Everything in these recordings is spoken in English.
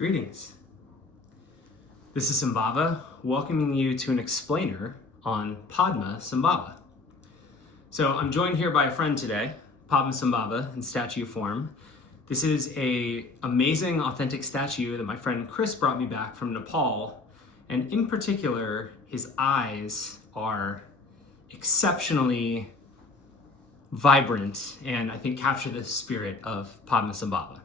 Greetings. This is Sambhava welcoming you to an explainer on Padmasambhava. So I'm joined here by a friend today, Padmasambhava in statue form. This is an amazing authentic statue that my friend Chris brought me back from Nepal. And in particular, his eyes are exceptionally vibrant and I think capture the spirit of Padmasambhava.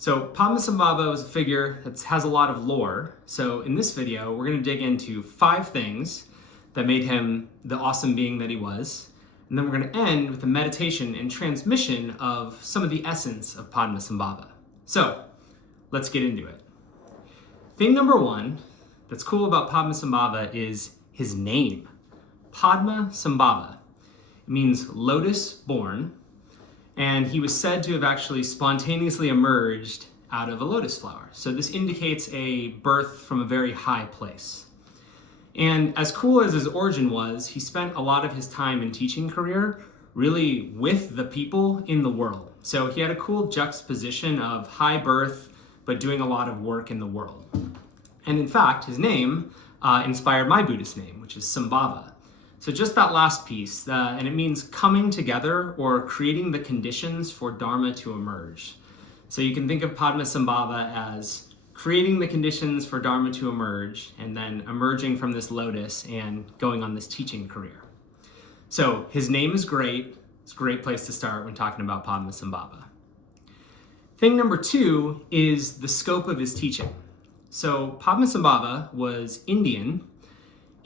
So Padmasambhava was a figure that has a lot of lore. So in this video, we're going to dig into 5 things that made him the awesome being that he was. And then we're going to end with a meditation and transmission of some of the essence of Padmasambhava. So let's get into it. Thing number 1 that's cool about Padmasambhava is his name, Padmasambhava. It means lotus born. And he was said to have actually spontaneously emerged out of a lotus flower. So this indicates a birth from a very high place. And as cool as his origin was, he spent a lot of his time and teaching career really with the people in the world. So he had a cool juxtaposition of high birth, but doing a lot of work in the world. And in fact, his name inspired my Buddhist name, which is Sambhava. So just that last piece, and it means coming together or creating the conditions for Dharma to emerge. So you can think of Padmasambhava as creating the conditions for Dharma to emerge and then emerging from this lotus and going on this teaching career. So his name is great. It's a great place to start when talking about Padmasambhava. Thing number 2 is the scope of his teaching. So Padmasambhava was Indian,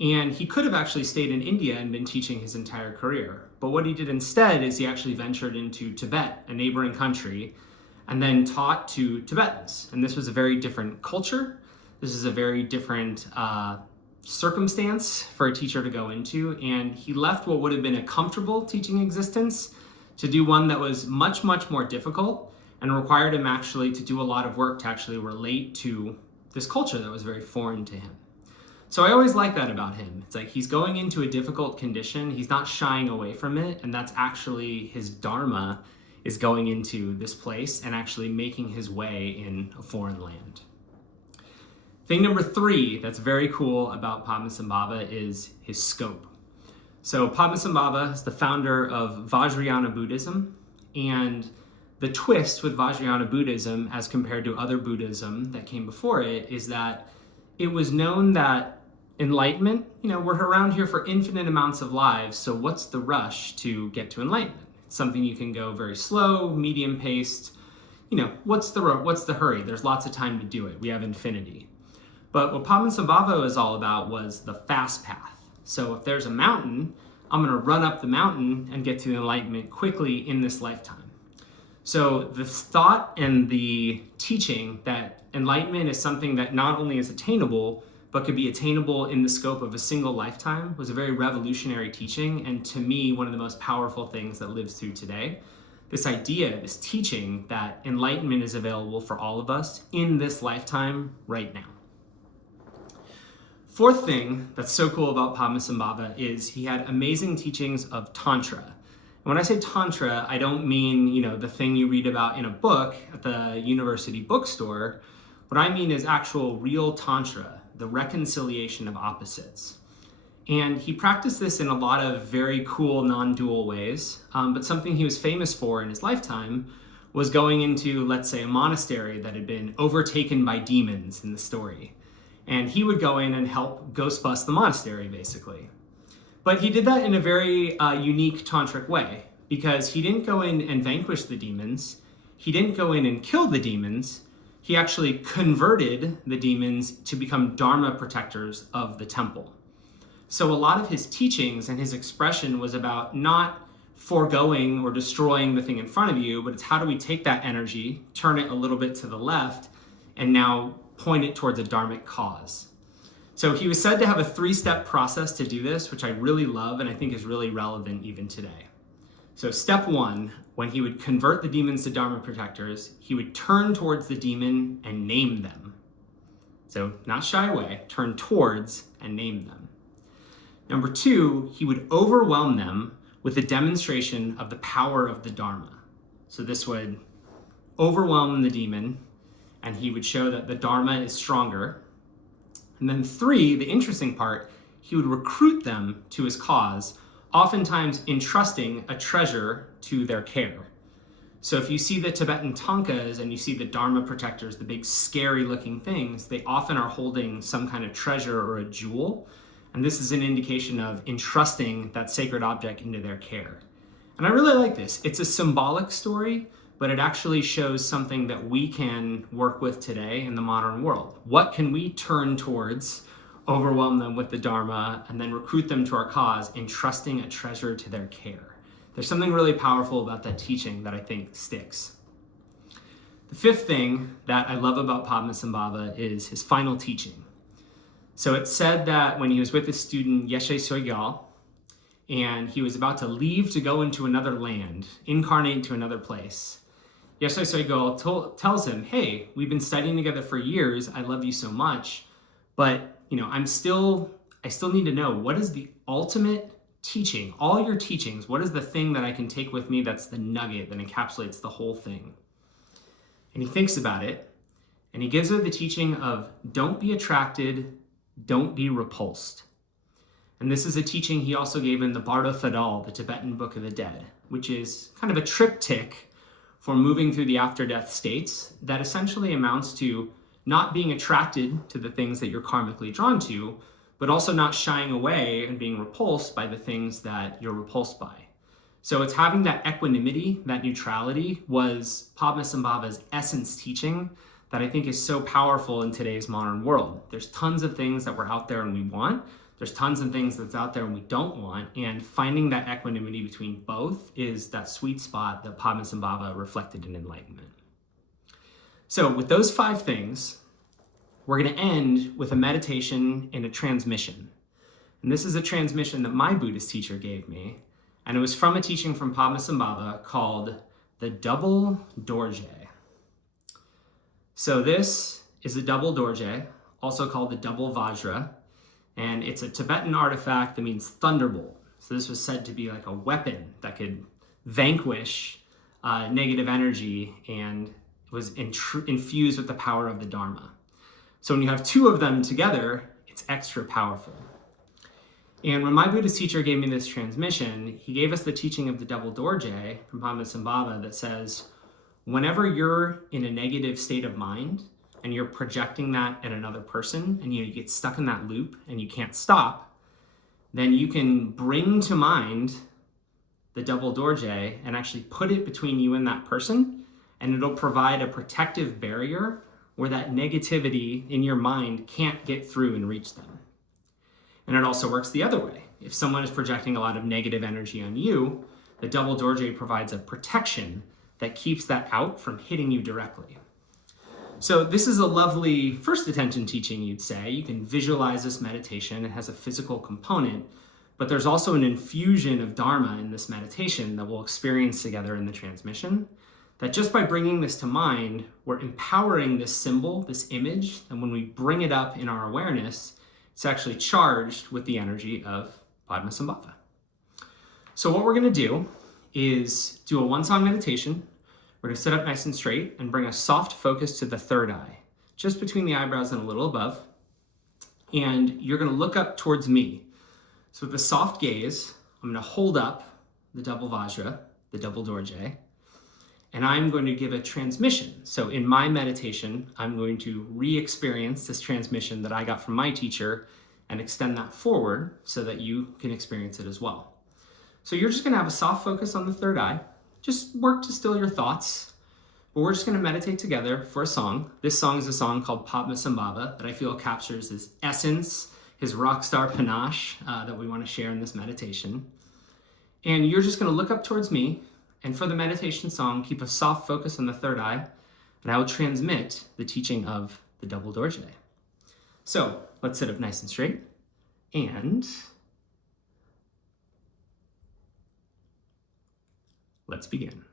and he could have actually stayed in India and been teaching his entire career. But what he did instead is he actually ventured into Tibet, a neighboring country, and then taught to Tibetans. And this was a very different culture. This is a very different circumstance for a teacher to go into. And he left what would have been a comfortable teaching existence to do one that was much, much more difficult and required him actually to do a lot of work to actually relate to this culture that was very foreign to him. So I always like that about him. It's like he's going into a difficult condition. He's not shying away from it. And that's actually his dharma is going into this place and actually making his way in a foreign land. Thing number 3 that's very cool about Padmasambhava is his scope. So Padmasambhava is the founder of Vajrayana Buddhism. And the twist with Vajrayana Buddhism as compared to other Buddhism that came before it is that it was known that enlightenment, we're around here for infinite amounts of lives, so what's the rush to get to enlightenment? It's something you can go very slow, medium paced, what's the hurry? There's lots of time to do it. We have infinity. But what Padmasambhava is all about was the fast path. So if there's a mountain, I'm going to run up the mountain and get to the enlightenment quickly in this lifetime. So the thought and the teaching that enlightenment is something that not only is attainable, but could be attainable in the scope of a single lifetime was a very revolutionary teaching, and to me, one of the most powerful things that lives through today. This idea, this teaching that enlightenment is available for all of us in this lifetime right now. 4th thing that's so cool about Padmasambhava is he had amazing teachings of Tantra. And when I say Tantra, I don't mean, the thing you read about in a book at the university bookstore. What I mean is actual real Tantra, the reconciliation of opposites. And he practiced this in a lot of very cool non-dual ways, but something he was famous for in his lifetime was going into, let's say, a monastery that had been overtaken by demons in the story. And he would go in and help ghost bust the monastery, basically. But he did that in a very unique tantric way, because he didn't go in and vanquish the demons. He didn't go in and kill the demons. He actually converted the demons to become Dharma protectors of the temple. So a lot of his teachings and his expression was about not foregoing or destroying the thing in front of you, but it's how do we take that energy, turn it a little bit to the left, and now point it towards a dharmic cause. So he was said to have a 3-step process to do this, which I really love and I think is really relevant even today. So step 1, when he would convert the demons to Dharma protectors, he would turn towards the demon and name them. So not shy away, turn towards and name them. Number 2, he would overwhelm them with a demonstration of the power of the Dharma. So this would overwhelm the demon and he would show that the Dharma is stronger. And then 3, the interesting part, he would recruit them to his cause, oftentimes entrusting a treasure to their care. So if you see the Tibetan Thangkas and you see the Dharma protectors, the big scary looking things, they often are holding some kind of treasure or a jewel. And this is an indication of entrusting that sacred object into their care. And I really like this. It's a symbolic story, but it actually shows something that we can work with today in the modern world. What can we turn towards, overwhelm them with the Dharma, and then recruit them to our cause, entrusting a treasure to their care? There's something really powerful about that teaching that I think sticks. The 5th thing that I love about Padmasambhava is his final teaching. So it's said that when he was with his student Yeshe Sogyal, and he was about to leave to go into another land, incarnate into another place, Yeshe Sogyal tells him, hey, we've been studying together for years, I love you so much, but I still need to know, what is the ultimate teaching, all your teachings, what is the thing that I can take with me that's the nugget that encapsulates the whole thing? And he thinks about it, and he gives her the teaching of don't be attracted, don't be repulsed. And this is a teaching he also gave in the Bardo Fadal, the Tibetan Book of the Dead, which is kind of a triptych for moving through the after-death states that essentially amounts to not being attracted to the things that you're karmically drawn to, but also not shying away and being repulsed by the things that you're repulsed by. So it's having that equanimity, that neutrality was Padmasambhava's essence teaching that I think is so powerful in today's modern world. There's tons of things that we're out there and we want. There's tons of things that's out there and we don't want. And finding that equanimity between both is that sweet spot that Padmasambhava reflected in enlightenment. So with those 5 things, we're going to end with a meditation and a transmission. And this is a transmission that my Buddhist teacher gave me. And it was from a teaching from Padmasambhava called the double dorje. So this is a double dorje, also called the double vajra. And it's a Tibetan artifact that means thunderbolt. So this was said to be like a weapon that could vanquish negative energy and was infused with the power of the Dharma. So when you have 2 of them together, it's extra powerful. And when my Buddhist teacher gave me this transmission, he gave us the teaching of the double dorje from Padmasambhava that says, whenever you're in a negative state of mind and you're projecting that at another person and you get stuck in that loop and you can't stop, then you can bring to mind the double dorje and actually put it between you and that person, and it'll provide a protective barrier where that negativity in your mind can't get through and reach them. And it also works the other way. If someone is projecting a lot of negative energy on you, the double dorje provides a protection that keeps that out from hitting you directly. So this is a lovely first attention teaching, you'd say. You can visualize this meditation. It has a physical component, but there's also an infusion of Dharma in this meditation that we'll experience together in the transmission. That just by bringing this to mind, we're empowering this symbol, this image, and when we bring it up in our awareness, it's actually charged with the energy of Padmasambhava. So what we're going to do is do a 1-song meditation. We're going to sit up nice and straight and bring a soft focus to the third eye, just between the eyebrows and a little above. And you're going to look up towards me. So with a soft gaze, I'm going to hold up the double vajra, the double dorje, and I'm going to give a transmission. So in my meditation, I'm going to re-experience this transmission that I got from my teacher and extend that forward so that you can experience it as well. So you're just going to have a soft focus on the third eye. Just work to still your thoughts. But we're just going to meditate together for a song. This song is a song called Padmasambhava that I feel captures his essence, his rock star panache that we want to share in this meditation. And you're just going to look up towards me. And for the meditation song, keep a soft focus on the third eye, and I will transmit the teaching of the double dorje. So let's sit up nice and straight, and let's begin.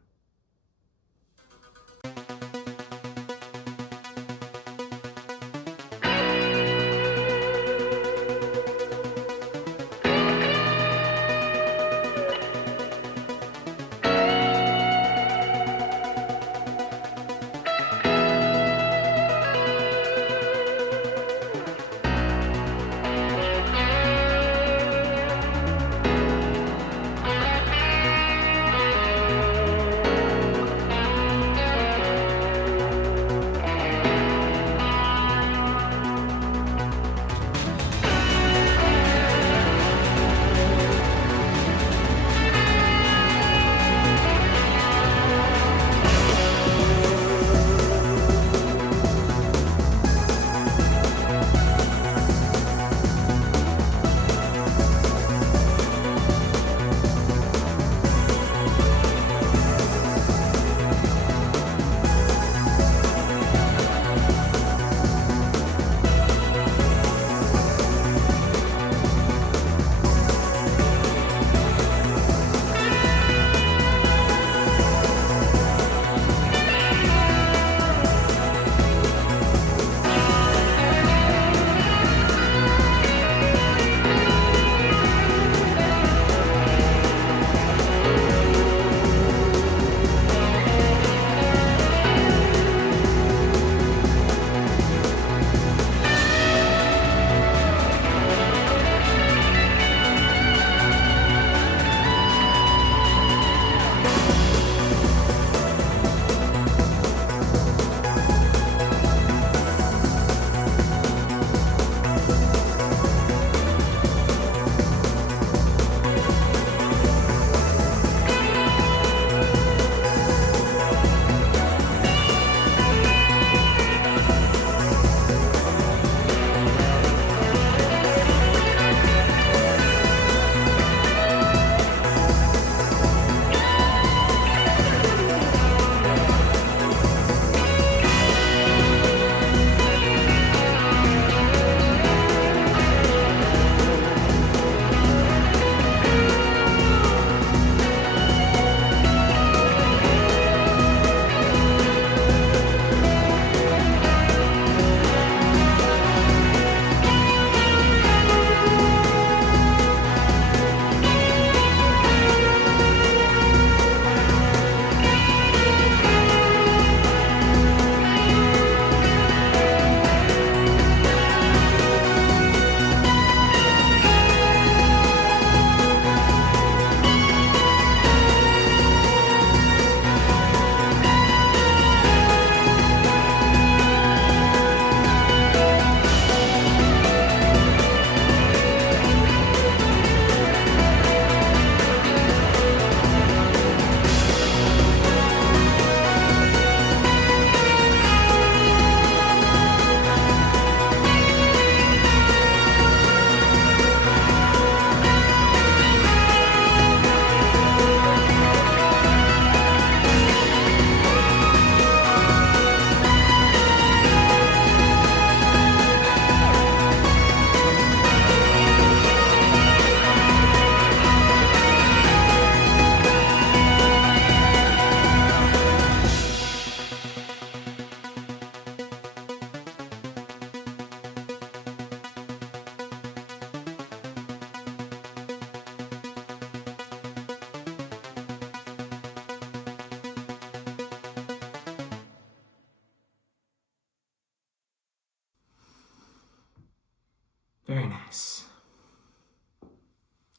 Very nice.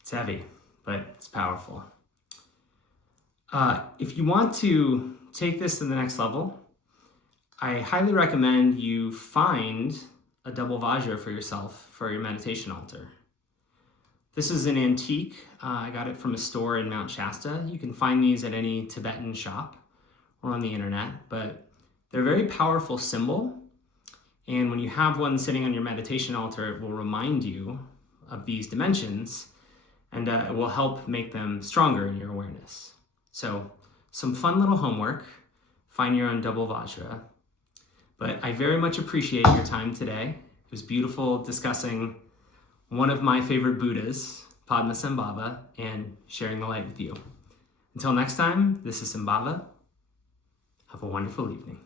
It's heavy, but it's powerful. If you want to take this to the next level, I highly recommend you find a double vajra for yourself for your meditation altar. This is an antique. I got it from a store in Mount Shasta. You can find these at any Tibetan shop or on the internet, but they're a very powerful symbol. And when you have one sitting on your meditation altar, it will remind you of these dimensions, and it will help make them stronger in your awareness. So some fun little homework, find your own double vajra. But I very much appreciate your time today. It was beautiful discussing one of my favorite Buddhas, Padmasambhava, and sharing the light with you. Until next time, this is Sambhava. Have a wonderful evening.